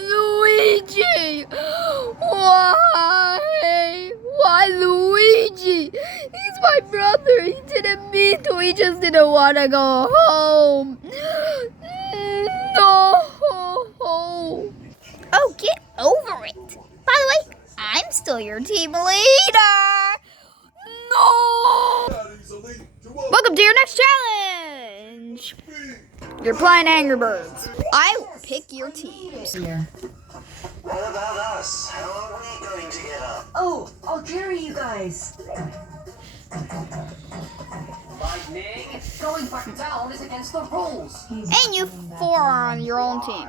Luigi! Why? Why Luigi? He's my brother. He didn't mean to. He just didn't want to go home. No. Oh, get over it. By the way, I'm still your team leader. No. Welcome to your next challenge. You're playing Angry Birds. I will pick your teams. What about us? How are we going to get up? Oh, I'll carry you guys. Lightning, going back down is against the rules. And you four are on your own team.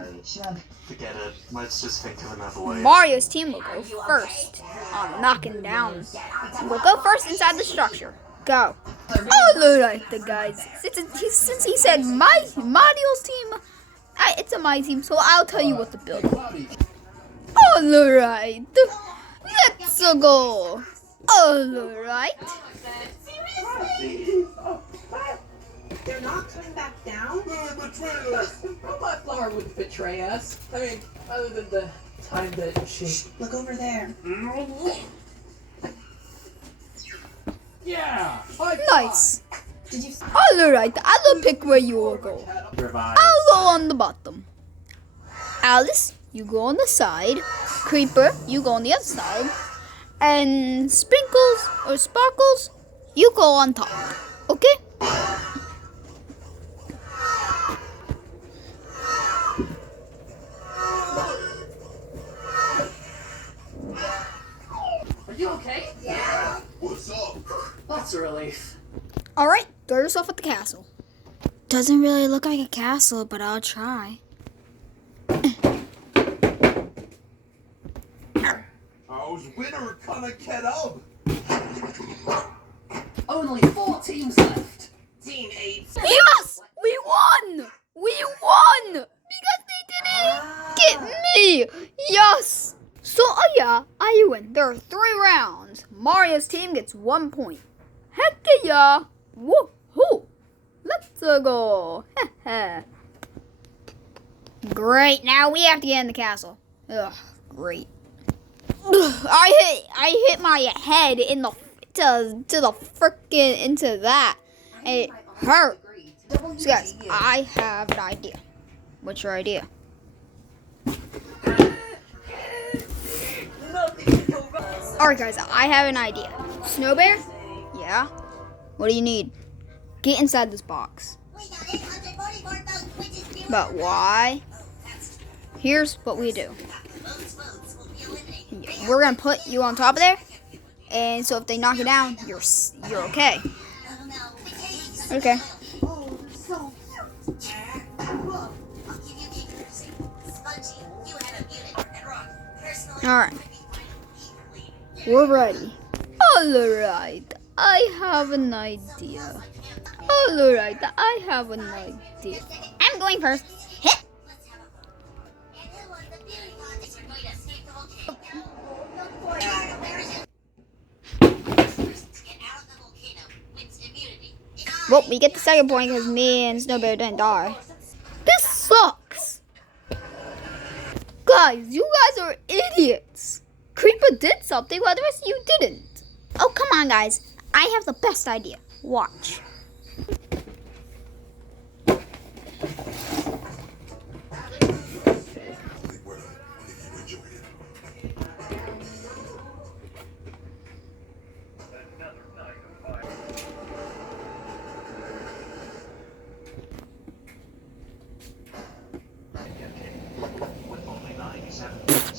Forget it. Let's just think of another way. Mario's team will go first on knocking down. We'll go first inside the structure. Go. Alright, the guys. Since he said Mario's team, it's my team, so I'll tell you what to build. Alright. Let's go. Alright. They're not coming back down? My flower wouldn't betray us. I mean, other than the time that she... Look over there. Yeah! Nice. Did you... Alright, I'll pick where you will go. I'll go on the bottom. Alice, you go on the side. Creeper, you go on the other side. And Sprinkles or Sparkles, you go on top. Okay? Are you okay? Yeah. What's up? That's a relief. Alright, throw yourself at the castle. Doesn't really look like a castle, but I'll try. How's winner gonna get up? Only 4 teams left. Team 8. Yes! We won! We won! Because they didn't get me! Yes! So, yeah, I win. There are 3 rounds. Mario's team gets 1 point. Heck yeah! Woohoo! Let's go! Great, now we have to get in the castle. Ugh, great. I hit my head in the to the frickin' into that. It hurt. So guys, I have an idea. What's your idea? Alright guys, I have an idea. Snow Bear? Yeah? What do you need? Get inside this box. But why? Here's what we do. We're gonna put you on top of there, and so if they knock you down, you're okay. Okay. All right. We're ready. All right. I have an idea. All right. I have an idea. I'm going first. Hit. Well, we get the second point because me and Snow Bear didn't die. This sucks. Guys, you guys are idiots. Creeper did something while the rest of you didn't. Oh, come on, guys. I have the best idea. Watch.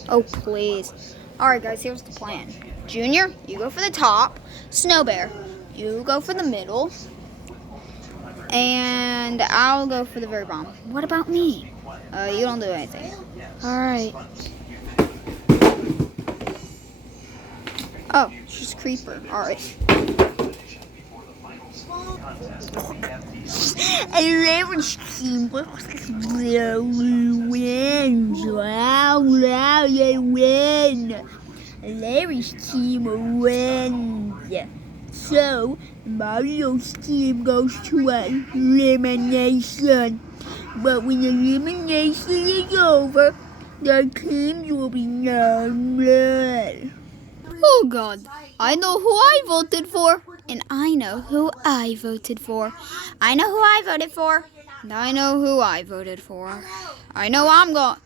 Oh, please. Alright, guys, here's the plan. Junior, you go for the top. Snow Bear, you go for the middle. And I'll go for the very bottom. What about me? You don't do anything. Alright. Oh, she's Creeper. Alright. Larry's team wins. Wow, they win. Larry's team wins. So, Mario's team goes to elimination. But when elimination is over, The teams will be numbered. Oh God, I know who I voted for, and I know who I voted for. I know who I voted for, and I know who I voted for. I know I'm going.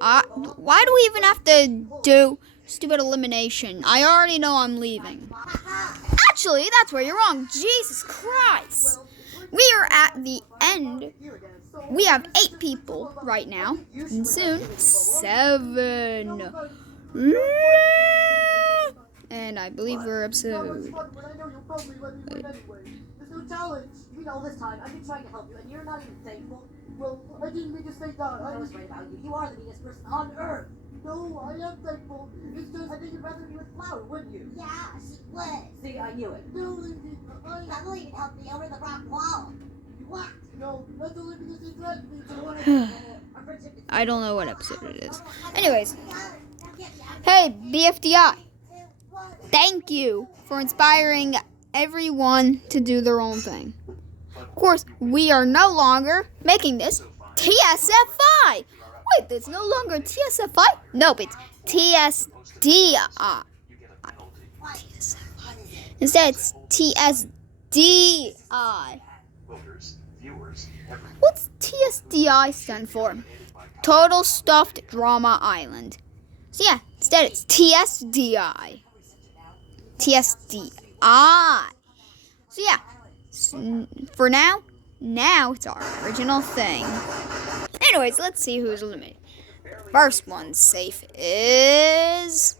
Why do we even have to do stupid elimination? I already know I'm leaving. Actually, that's where you're wrong. Jesus Christ. We are at the end. We have 8 people right now, and soon 7. And I believe we're episode. This new challenge. You know, this time I've been trying to help you, and you're not even thankful. Well, I didn't mean to say that. I was right about you. You are the meanest person on earth. No, I am thankful. It's just I think you'd rather be with Flower, wouldn't you? Yeah, she would. See, I knew it. No, That will even help me over the rock wall. What? no, that's only because he threatened me. I don't know what episode it is. Anyways, hey BFDI, thank you for inspiring everyone to do their own thing. Of course, we are no longer making this TSFI. Wait, it's no longer TSFI? Nope, it's TSDI. Instead, it's TSDI. What's TSDI stand for? Total Stuffed Drama Island. So yeah, instead it's TSDI. TSDI. So yeah, for now it's our original thing. Anyways, let's see who's eliminated. First one safe is...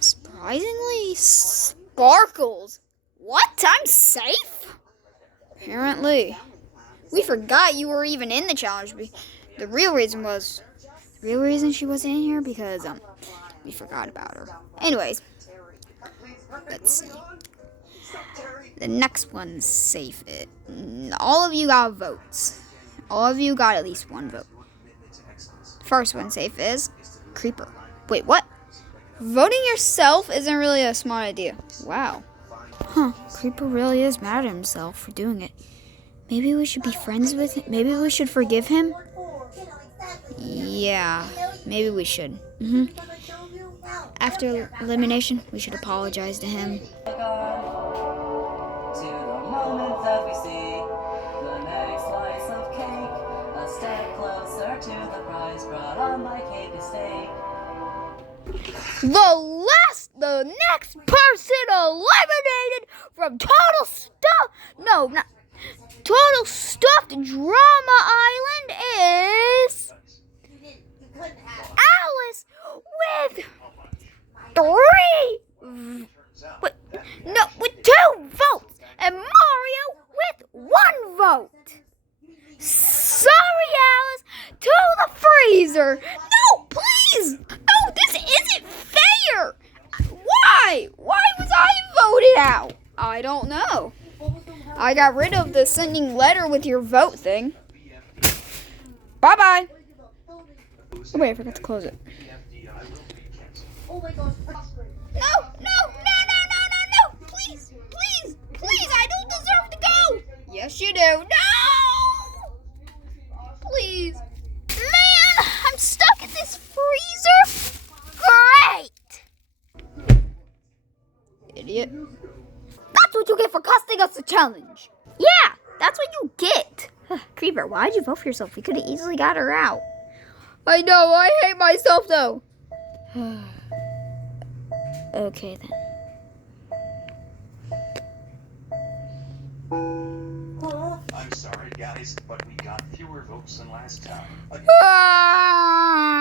surprisingly, Sparkles. What? I'm safe? Apparently. We forgot you were even in the challenge. The real reason she wasn't in here because we forgot about her. Anyways, let's see. The next one's safe. All of you got votes. All of you got at least 1 vote. First one safe is Creeper. Wait, what? Voting yourself isn't really a smart idea. Wow. Huh, Creeper really is mad at himself for doing it. Maybe we should be friends with him. Maybe we should forgive him. Yeah, maybe we should. After elimination, we should apologize to him. To the moment that we see the next slice of cake, a step closer to the prize brought on by cake and steak. The next person eliminated from Total Stuffed Drama Island is Alice with 2 votes and Mario with 1 vote. Sorry, Alice, to the freezer. No, please. No, this isn't fair. Why? Why was I voted out? I don't know. I got rid of the sending letter with your vote thing. Bye-bye. Oh, wait, I forgot to close it. Oh my gosh. No. Please, I don't deserve to go. Yes, you do. No! Please. Man, I'm stuck in this freezer. Great. Idiot. That's what you get for costing us a challenge. Yeah, that's what you get. Creeper, why did you vote for yourself? We could have easily got her out. I know, I hate myself though. Okay then. I'm sorry, guys, but we got fewer votes than last time. Ah!